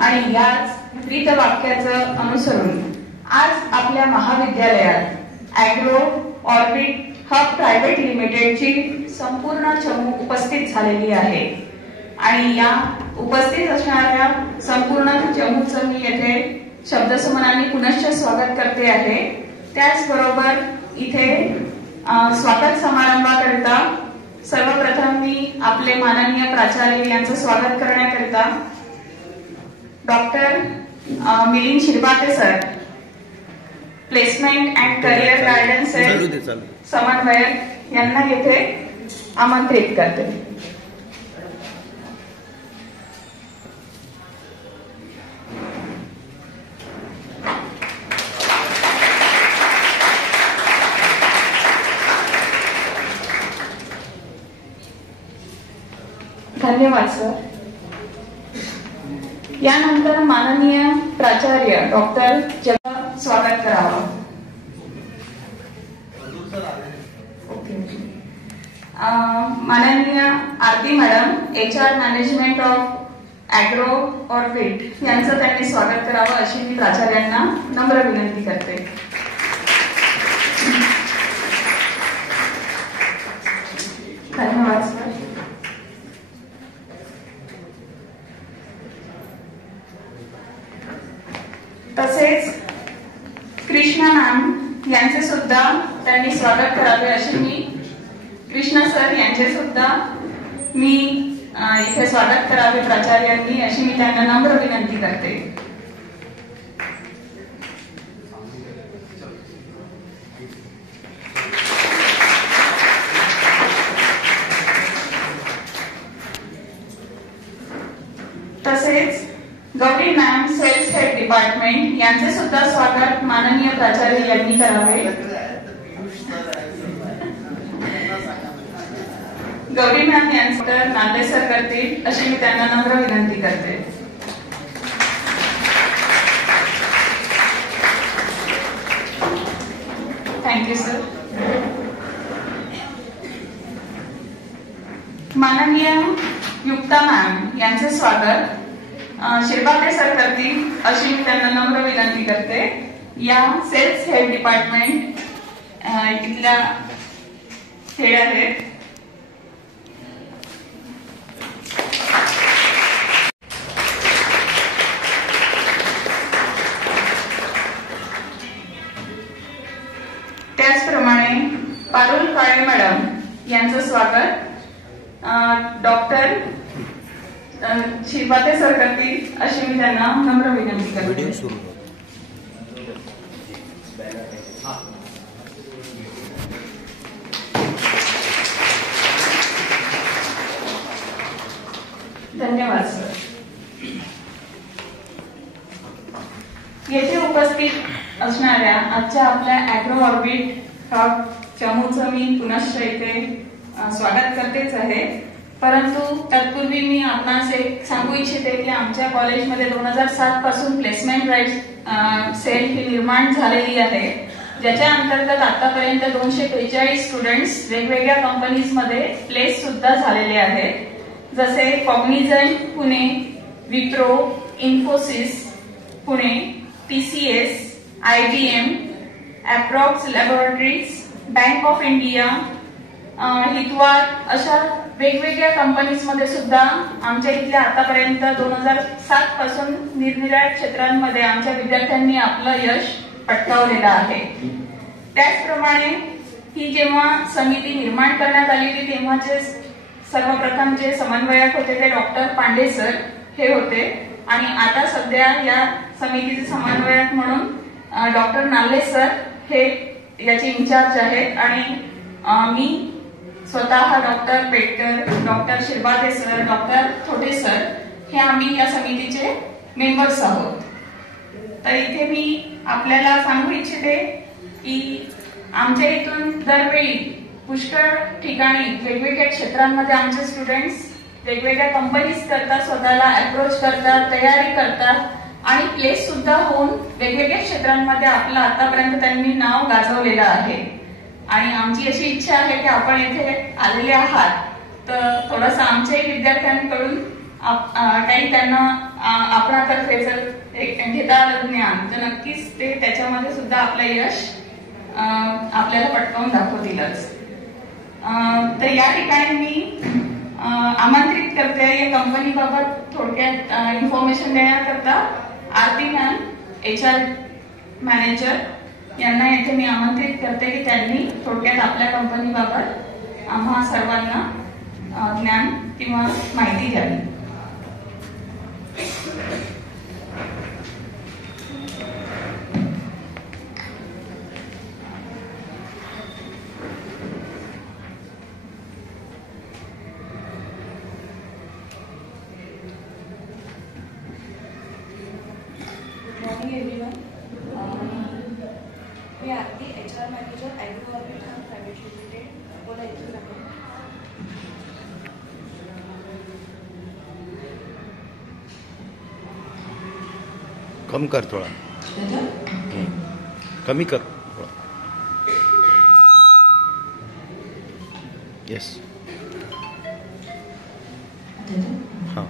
आणि याच ब्रीद वाक्याचं अनुसरून आज आपल्या महाविद्यालयात ॲग्रो ऑर्बिट हब प्रायव्हेट लिमिटेडची संपूर्ण चमू उपस्थित झालेली आहे आणि या उपस्थित असणाऱ्या संपूर्ण चमूचं मी येथे शब्दसमनाने पुनश्च स्वागत करते आहे। त्याचबरोबर इथे स्वागत समारंभाकरिता सर्वप्रथम मी आपले माननीय प्राचार्य यांचं स्वागत करण्याकरिता doctor Milind Shirbhate sir, placement and career guidance समन्वयक यांना येथे आमंत्रित करते। धन्यवाद सर। यानंतर माननीय प्राचार्य डॉक्टर स्वागत करावं। माननीय Aarti madam, HR management of Agro Orbit यांचं त्यांनी स्वागत करावं अशी मी प्राचार्यांना नम्र विनंती करते। धन्यवाद सर। तसेच कृष्णा मॅम यांचे सुद्धा त्यांनी स्वागत करावे असे मी कृष्णा सर यांचे सुद्धा मी इथे स्वागत करावे प्राचार्यांनी अशी मी त्यांना नम्र विनंती करते। तसेच Gauri ma'am, sales head department यांचे सुद्धा स्वागत माननीय प्राचार्य यांनी करावे। गौरी मॅम यांचं नांदे सर करतील अशी मी त्यांना नम्र विनंती करते। Thank you sir. माननीय युक्ता मॅम यांचे स्वागत शिरभाते सर करतील अशी मी त्यांना नम्र विनंती करते। या सेल्स हेड डिपार्टमेंट इथल्या हेड आहेत। त्याचप्रमाणे पारुल काळे मॅडम यांचं स्वागत डॉक्टर शिरभाते सर करतील अशी मी त्यांना नम्र विनंती करते। धन्यवाद सर। येथे उपस्थित असणाऱ्या आजच्या आपल्या ॲग्रो ऑर्बिट हब चमूचं मी पुनश्च इथे स्वागत करतेच आहे, परंतु तत्पूर्वी मी आपणास एक सांगू इच्छिते की आमच्या कॉलेजमध्ये 2007 पासून प्लेसमेंट ड्राईव्ह सेल ही निर्माण झालेली आहे, ज्याच्या अंतर्गत आतापर्यंत 243 स्टुडंट्स वेगवेगळ्या कंपनीजमध्ये प्लेस सुद्धा झालेले आहेत। जसे Cognizant Pune, Wipro, Infosys Pune, TCS, IBM, अप्रॉक्स लॅबोरेटरीज, बँक ऑफ इंडिया, हितवार अशा वेगवेगळ्या कंपनीजमध्ये सुद्धा आमच्या इथल्या आतापर्यंत 2007 पासून निरनिराळ्या क्षेत्रांमध्ये आमच्या विद्यार्थ्यांनी आपलं यश पटकावलेलं आहे। त्याचप्रमाणे ही जेव्हा समिती निर्माण करण्यात आलेली तेव्हाचे सर्वप्रथम जे समन्वयक होते ते डॉक्टर पांडे सर हे होते आणि आता सध्या या समितीचे समन्वयक म्हणून डॉक्टर नाले सर हे याचे इन्चार्ज आहेत आणि मी स्वतः doctor Petkar, doctor Shirbhate sir, doctor Thote sir हे आम्ही या समितीचे मेंबर्स आहोत। तर इथे मी आपल्याला सांगू इच्छिते की आमच्या इथून दरवेळी पुष्कळ ठिकाणी वेगवेगळ्या क्षेत्रांमध्ये आमचे स्टुडंट्स वेगवेगळ्या कंपनीज करतात, स्वतःला अप्रोच करतात, तयारी करतात आणि प्लेस सुद्धा होऊन वेगवेगळ्या क्षेत्रांमध्ये आपलं आतापर्यंत त्यांनी नाव गाजवलेलं आहे। आणि आमची अशी इच्छा आहे की आपण इथे आलेले आहात तर थोडंसं आमच्याही विद्यार्थ्यांकडून काही त्यांना आपणातर्फे जर एक घेता आलं ज्ञान तर नक्कीच ते त्याच्यामध्ये सुद्धा आपलं यश आपल्याला पटकावून दाखवतीलच. तर या ठिकाणी मी आमंत्रित करते या कंपनीबाबत थोडक्यात इन्फॉर्मेशन देण्याकरता आरती मॅम, HR मॅनेजर यांना येथे मी आमंत्रित करते की त्यांनी थोडक्यात आपल्या कंपनीबाबत आम्हा सर्वांना ज्ञान किंवा माहिती द्यावी. मी आरती, HR manager, agro orbit private limited, Akola येथून आहे. कम कर थोड़ा, कमी कर थोड़ा. यस, हां.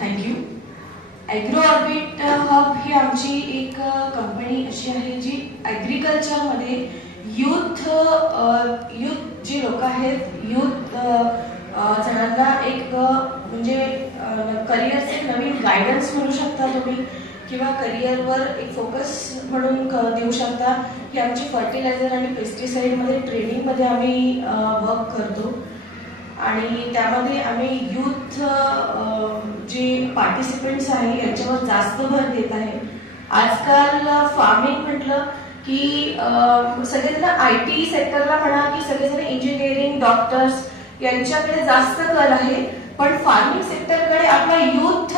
थँक्यू. ॲग्रो ऑर्बिट हब ही आमची एक कंपनी अशी आहे जी ॲग्रिकल्चरमध्ये यूथ जी लोक आहेत, यूथ जणांना एक म्हणजे करिअरचे नवीन गायडन्स म्हणू शकता तुम्ही किंवा करिअरवर एक फोकस म्हणून देऊ शकता. ही आमची फर्टिलायझर आणि पेस्टिसाइडमध्ये ट्रेनिंगमध्ये आम्ही वर्क करतो आणि त्यामध्ये आम्ही यूथ जे पार्टिसिपेंट्स आहे यांच्यावर जास्त भर देत आहे. आजकाल फार्मिंग म्हटलं की सगळेजण IT सेक्टरला म्हणा की सगळेजण इंजिनिअरिंग, डॉक्टर्स यांच्याकडे जास्त कल आहे, पण फार्मिंग सेक्टरकडे आपला यूथ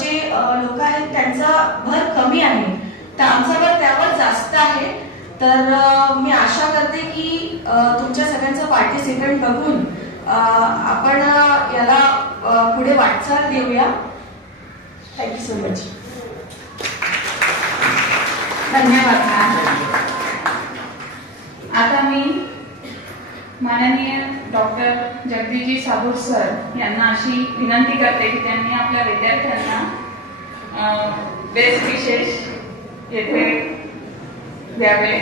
जे लोक आहेत त्यांचा भर कमी आहे. तर आमचा भर त्यावर जास्त आहे. तर मी आशा करते की तुमच्या सगळ्यांचं पार्टिसिपेंट बघून आपण याला पुढे वाटचाल देऊया. Thank you so much. धन्यवाद. आता मी माननीय डॉक्टर जगदीशजी साबूर सर यांना अशी विनंती करते की त्यांनी आपल्या विद्यार्थ्यांना बेस्ट विशेष येथे द्यावे.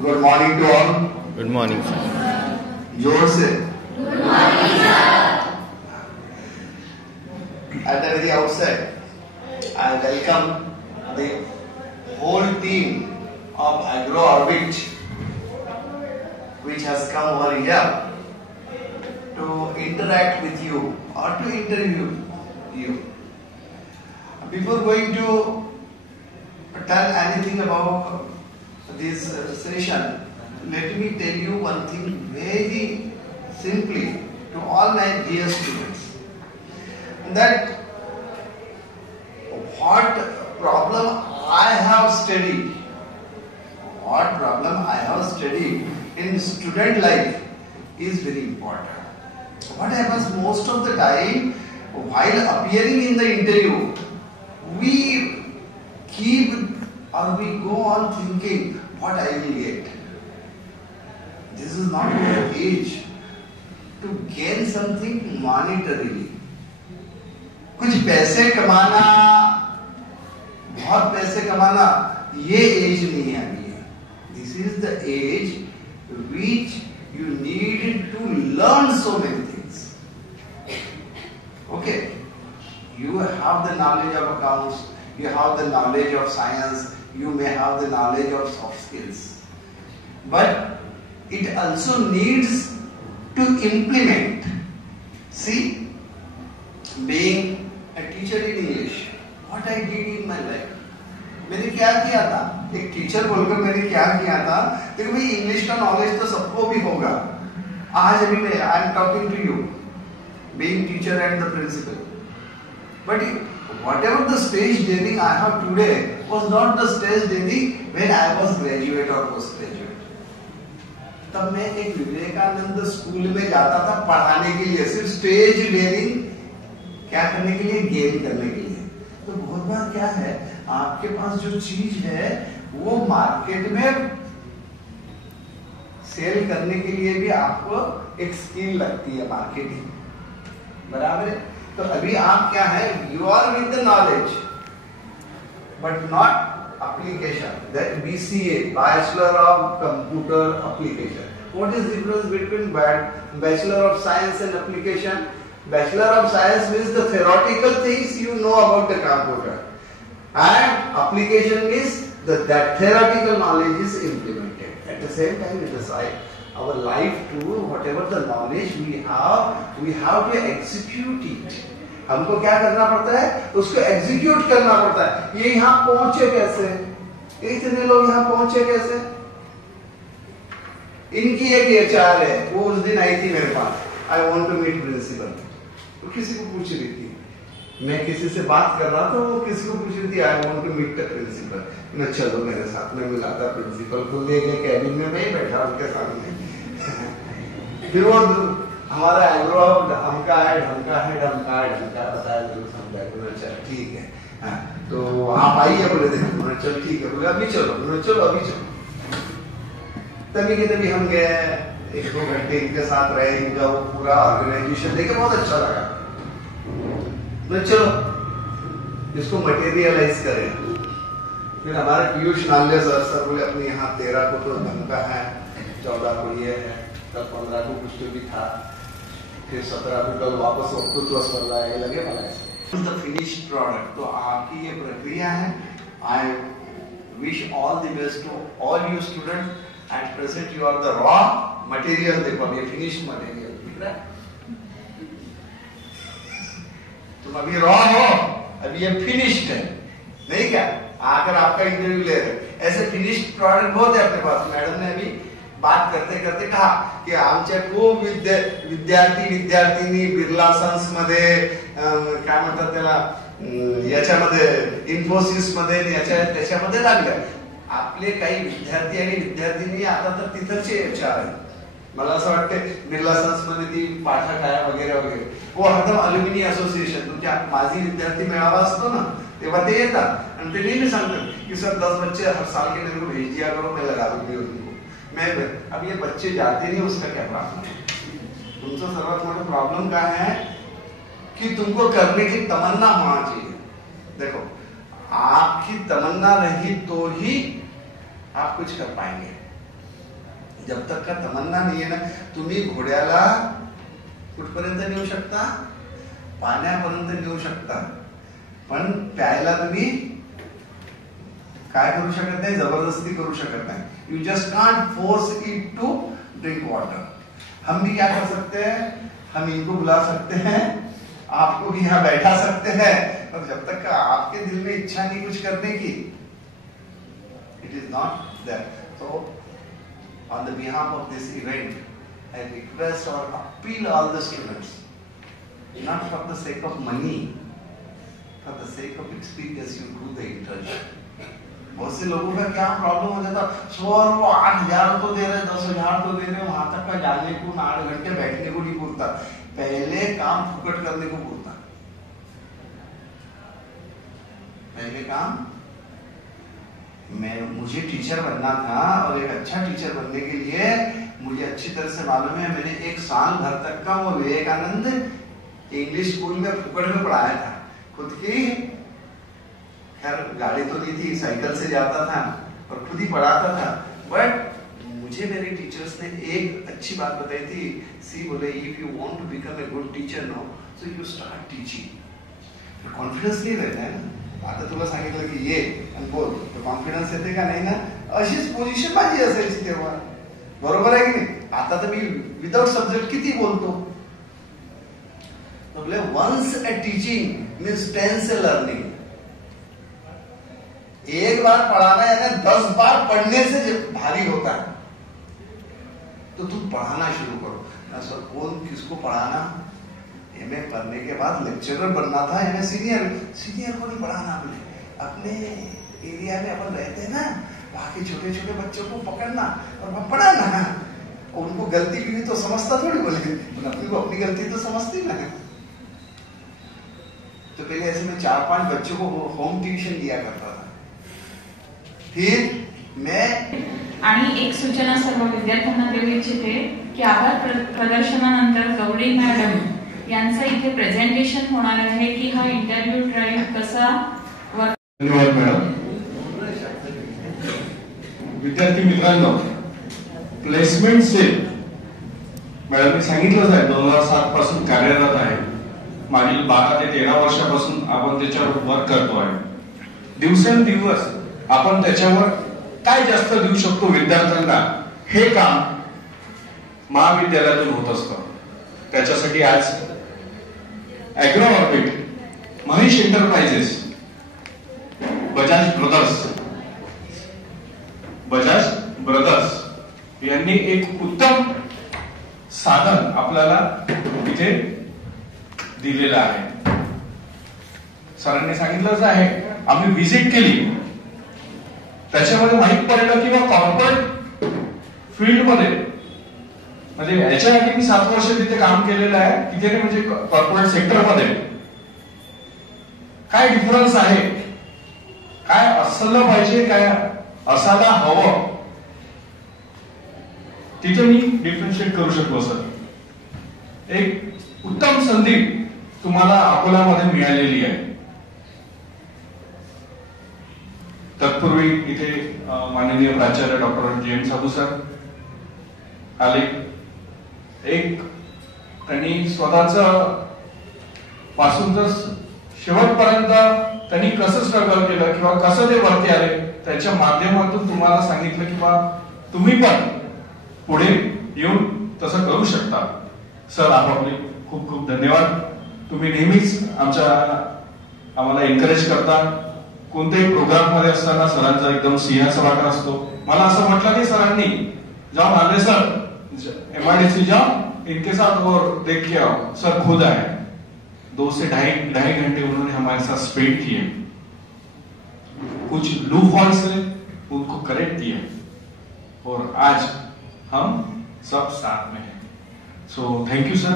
Good morning to all. Good morning, sir. जोर से. Good morning sir. At the very outset, I welcome the whole team of Agro Orbit, which has come over here to interact with you or to interview you. Before going to tell anything about this session, let me tell you one thing very simply to all my dear students, that what problem I have studied in student life is very important. What happens most of the time while appearing in the interview, we go on thinking what I will get. This is not your age to gain something monetarily. कुछ पैसे कमाना, बहुत पैसे कमाना, ये age नहीं है अभी. This is the age which you need to learn so many things. Okay, you have the knowledge of accounts, you have the knowledge of science, you may have the knowledge of soft skills, but it also needs to implement. See, being a teacher in English, what I did in my life, मैंने क्या KIA था, एक teacher बोलकर मैंने क्या KIA था. देखो भाई, English का knowledge तो सबको भी होगा. आज अभी मैं I am talking to you being teacher and the principal, but whatever the stage daring I have today was not the stage daring when I was graduate or postgraduate. तब मैं एक विवेकानंद स्कूल में जाता था पढ़ाने के लिए, सिर्फ स्टेज डेयरिंग क्या करने के लिए, गेन करने के लिए. तो बहुत बार क्या है, आपके पास जो चीज है वो मार्केट में सेल करने के लिए भी आपको एक स्किल लगती है, मार्केटिंग, बराबर है। तो अभी आप क्या है, यू आर विद the knowledge but not application, that BCA, Bachelor of Computer Application. What is the difference between Bachelor of Science and Application? Bachelor of Science means the theoretical things you know about the computer, and application means that theoretical knowledge is implemented. At the same time, it is our life too. Whatever the knowledge we have to execute it. हमको क्या करना पड़ता है, उसको execute करना पड़ता है। ये यहाँ पहुंचे कैसे, इतने लोग यहाँ पहुंचे कैसे? इनकी एक एचआर है, वो उस दिन आई थी मेरे पास, I want to meet principal. तो किसी को पूछ रही थी, मैं किसी से बात कर रहा था, वो किसी को पूछ रही थी I want to meet the principal. मैं चलो मेरे साथ में मिला था, प्रिंसिपल को ले गए कैबिन में, मैं बैठा उनके सामने। फिर वो हमारा एग्रो ढमका है बताया, चल ठीक है, हाँ, तो आप आइए बोले थे, चल ठीक है, बोले अभी चलो। तभी हम गए, 1-2 घंटे इनके साथ रहे, इनका वो पूरा ऑर्गेनाइजेशन देखे बहुत अच्छा लगा। तो चलो इसको मटेरियलाइज करें। फिर हमारे पीयूष नाल्ले सर बोले अपने यहाँ 13 को तो धमका है, 14 को ये है, तब 15 को कुछ तो भी था, फिर 17 को कल वापस वक्तृत्व स्पर्धा है, लगे बनाए द फिनिश्ड प्रोडक्ट। तो आपकी ये प्रक्रिया है। I wish all the best to all you student. At present you are the raw material. देखो ये फिनिश्ड मटेरियल दिख रहा है, तुम अभी रॉ हो, अभी ये फिनिश्ड है, नहीं क्या? आकर आपका इंटरव्यू ले रहे ऐसे फिनिश्ड प्रोडक्ट बहुत है अपने पास। मैडम ने अभी बात करते करते कहा की आमच्या खूप विद्यार्थी बिर्ला सन्स मध्ये काय म्हणतात त्याला, याच्यामध्ये इन्फोसिस मध्ये त्याच्यामध्ये लागल्या। आपले काही विद्यार्थी आणि विद्यार्थिनी आता तर तिथंचे एचआर आहेत। मला असं वाटतं बिर्ला सन्स मध्ये ती पाठक आहे वगैरे वो हरदम अल्युमिनी असोसिएशन, तुमच्या माझी विद्यार्थी मेळावा असतो ना, तेव्हा ते येतात आणि ते नेहमी सांगतात की सर 10 बच्चे हर साल के मेरे को भेज दिया करो, मैं लगा दूंगी उनको। मैं अब ये बच्चे जाते नहीं, उसका क्या प्रॉब्लम है? तुमचा सर्वात मोठा प्रॉब्लम क्या है कि तुमको करने की तमन्ना होना चाहिए। देखो आपकी तमन्ना रही तो ही आप कुछ कर पाएंगे। जब तक का तमन्ना नहीं है ना, तुम्ही घोड्याला कुठपर्यंत नेऊ शकता, पाण्यापर्यंत नेऊ शकता, पण प्यायला तुम्ही काय करू शकत नाही, जबरदस्ती करू शकत नाही। You just can't force it to drink water. हम भी क्या कर सकते हैं, हम इनको बुला सकते हैं, आपको भी यहाँ बैठा सकते हैं, और जब तक का आपके दिल में इच्छा नहीं कुछ करने की, इट इज नॉट दैट। तो on the behalf of this event, I request or appeal all the students, not for the sake of money, for the sake of experience, you do the internship। बहुत से लोगों का क्या problem हो जाता, sir वो 8,000 तो दे रहे, 10,000 तो दे रहे, वहां तक का जाने को 8 घंटे बैठने को नहीं पूरता, पहले काम फुकट करने को पूरता। पहले काम मुझे टीचर बनना था, और एक अच्छा टीचर बनने के लिए मुझे अच्छी तरह से मालूम है, मैंने 1 साल भर तक का वो विवेकानंद इंग्लिश स्कूल में फुकट में पढ़ाया था। खुद की खैर गाड़ी तो नहीं थी, साइकिल से जाता था और खुद ही पढ़ाता था, बट मुझे मेरे टीचर्स ने एक अच्छी बात बताई थी। सी बोले if you want to become a good teacher no, so you start teaching. Confidence नाही रहता है ना, आता तुला सांगितलं की ये आणि बोल, तो कॉन्फिडन्स येते का नाही ना, अशीच पोझिशन माझी असायची तेव्हा, बरोबर आहे की नाही? आता तर मी विदाउट सब्जेक्ट किती बोलतो। तो बोले वंस ए टीचिंग मीन्स 10 से लर्निंग। एक बार पढ़ाना है ना, 10 बार पढ़ने से भारी होता है। तो तुम पढ़ाना शुरू करो ना। सर कौन किसको पढ़ाना, एमए पढ़ने के बाद लेक्चरर बनना था, एमए सीनियर को नहीं पढ़ाना। अपने एरिया में अपन रहते हैं ना, वहां के छोटे छोटे बच्चों को पकड़ना और पढ़ाना। उनको गलती की भी तो समझता थोड़ी, बोले अपनी को अपनी गलती तो समझती ना। तो पहले ऐसे में 4-5 बच्चों को होम ट्यूशन दिया करता था। फिर मैं आणि एक सूचना सर्व विद्यार्थ्यांना देऊ इच्छिते की आभार प्रदर्शनानंतर गवळी मॅडम यांचं इथे प्रेझेंटेशन होणार आहे की हा इंटरव्ह्यू ड्राईव्ह कसा धन्यवाद मॅडम. विद्यार्थी मित्रांनो, प्लेसमेंट सेल मॅडमने सांगितलंच आहे 2007 पासून कार्यरत आहे. मागील 12 ते 13 वर्षापासून आपण त्याच्यावर वर्क करतो आहे. दिवसेंदिवस आपण त्याच्यावर काय जास्त देऊ शकतो विद्यार्थ्यांना हे काम महाविद्यालयातून होत असतं. त्याच्यासाठी आज agro orbit, Mahesh enterprises, Bajaj brothers यांनी एक उत्तम साधन आपल्याला इथे दिलेलं आहे. सरांनी सांगितलंच आहे, आम्ही व्हिजिट केली, त्याच्यामध्ये माहित पडलं किंवा कॉर्पोरेट फील्डमध्ये म्हणजे याच्या आधी मी 7 वर्ष तिथे काम केलेलं आहे. तिथे म्हणजे कॉर्पोरेट सेक्टरमध्ये काय डिफरन्स आहे, काय असलं पाहिजे, काय असायला हवं, तिथे मी डिफरन्शिएट करू शकतो. सर, एक उत्तम संधी तुम्हाला अकोल्यामध्ये मिळालेली आहे. तत्पूर्वी इथे माननीय प्राचार्य डॉक्टर जेएम साबू सर आले. एक त्यांनी स्वतःच पासून तर शेवटपर्यंत त्यांनी कसं स्ट्रगल केलं किंवा कसं ते वरती आले त्याच्या माध्यमातून तुम्हाला सांगितलं किंवा तुम्ही पण पुढे येऊन तसं करू शकता. सर, आपले खूप खूप धन्यवाद. तुम्ही नेहमीच आम्हाला एनकरेज करता. कोणत्याही प्रोग्राम मध्ये असताना सरांचा एकदम सिंहाचा वाटा असतो. मला असं म्हटलं की सरांनी जाओ आले सर MIDC जाओ, इनके साथ और देख के आओ. सर खुद आए, 2 से ढाई घंटे उन्होंने हमारे साथ स्पेंड किए. कुछ लू फॉल्स है उनको करेक्ट किया और आज हम सब साथ में हैं. So thank you sir.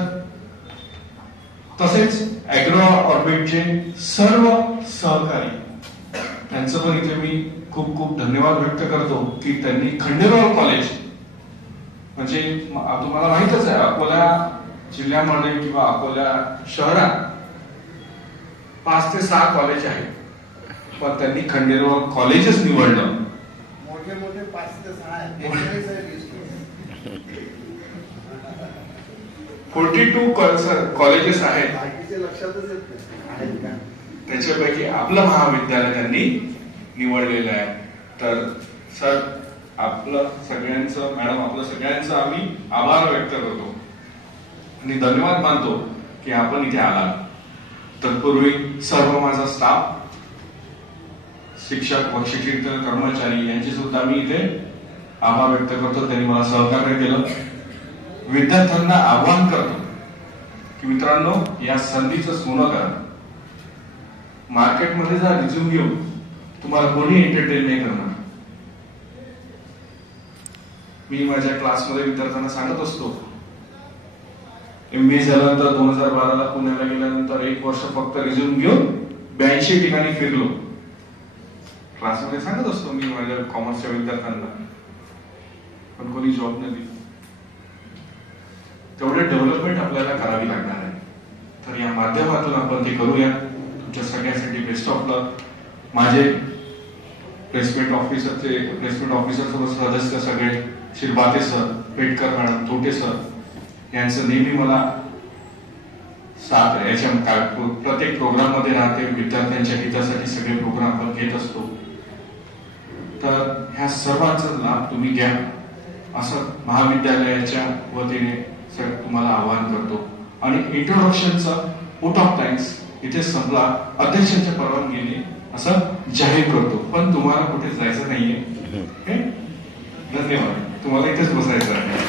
तसेच ॲग्रो ऑर्बिटचे सर्व सहकारी त्यांचं पण इथे मी खूप खूप धन्यवाद व्यक्त करतो की त्यांनी खंडेराव कॉलेज म्हणजे तुम्हाला माहितच आहे अकोला जिल्ह्यामध्ये किंवा अकोला शहरात 5 ते 6 कॉलेज आहेत, पण त्यांनी खंडेराव कॉलेजच निवडलं. मोठे 5 ते 6 आहेत. 42 कॉलेजेस आहेत. लक्षातच येत नाही. त्याच्यापैकी आपलं महाविद्यालय त्यांनी निवडलेलं आहे. तर सर, आपलं सगळ्यांचं, मॅडम, आपलं सगळ्यांचं आम्ही आभार व्यक्त करतो आणि धन्यवाद मानतो की आपण इथे आला. तत्पूर्वी सर्व माझा स्टाफ, शिक्षक व शिक्षित कर्मचारी यांचे सुद्धा मी इथे आभार व्यक्त करतो. त्यांनी मला सहकार्य केलं. विद्यार्थ्यांना आवाहन करतो की मित्रांनो, या संधीचं सोनं करा. मार्केटमध्ये जा, रिझ्यूम घेऊन तुम्हाला कोणी एंटरटेन नाही करणार. मी माझ्या क्लासमध्ये विद्यार्थ्यांना सांगत असतो, MBA झाल्यानंतर 2012ला पुण्याला गेल्यानंतर 1 वर्ष फक्त रिझ्यूम घेऊन 82 ठिकाणी फिरलो. क्लासमध्ये सांगत असतो मी माझ्या कॉमर्सच्या विद्यार्थ्यांना, पण कोणी जॉब नाही दिली. तेवढे डेव्हलपमेंट आपल्याला करावी लागणार आहे. तर या माध्यमातून आपण ते करूया. तुमच्या सगळ्यांसाठी बेस्ट ऑफ लक. माझे प्लेसमेंट ऑफिसर सदस्य सगळे शिरबाते सर, पेटकर मॅडम, तोटे सर यांचं नेहमी मला साथ याच्या प्रत्येक प्रोग्राम मध्ये राहते. विद्यार्थ्यांच्या हितासाठी सगळे प्रोग्राम आपण घेत असतो. तर ह्या सर्वांचा लाभ तुम्ही घ्या असं महाविद्यालयाच्या वतीने तुम्हाला आवाहन करतो. आणि इंट्रोडक्शनचा वोट ऑफ थँक्स इथे संपला, अध्यक्षांच्या परवानगीने असं जाहीर करतो. पण तुम्हाला कुठे जायचं नाहीये. धन्यवाद. तुम्हाला इथेच बसायचं आहे.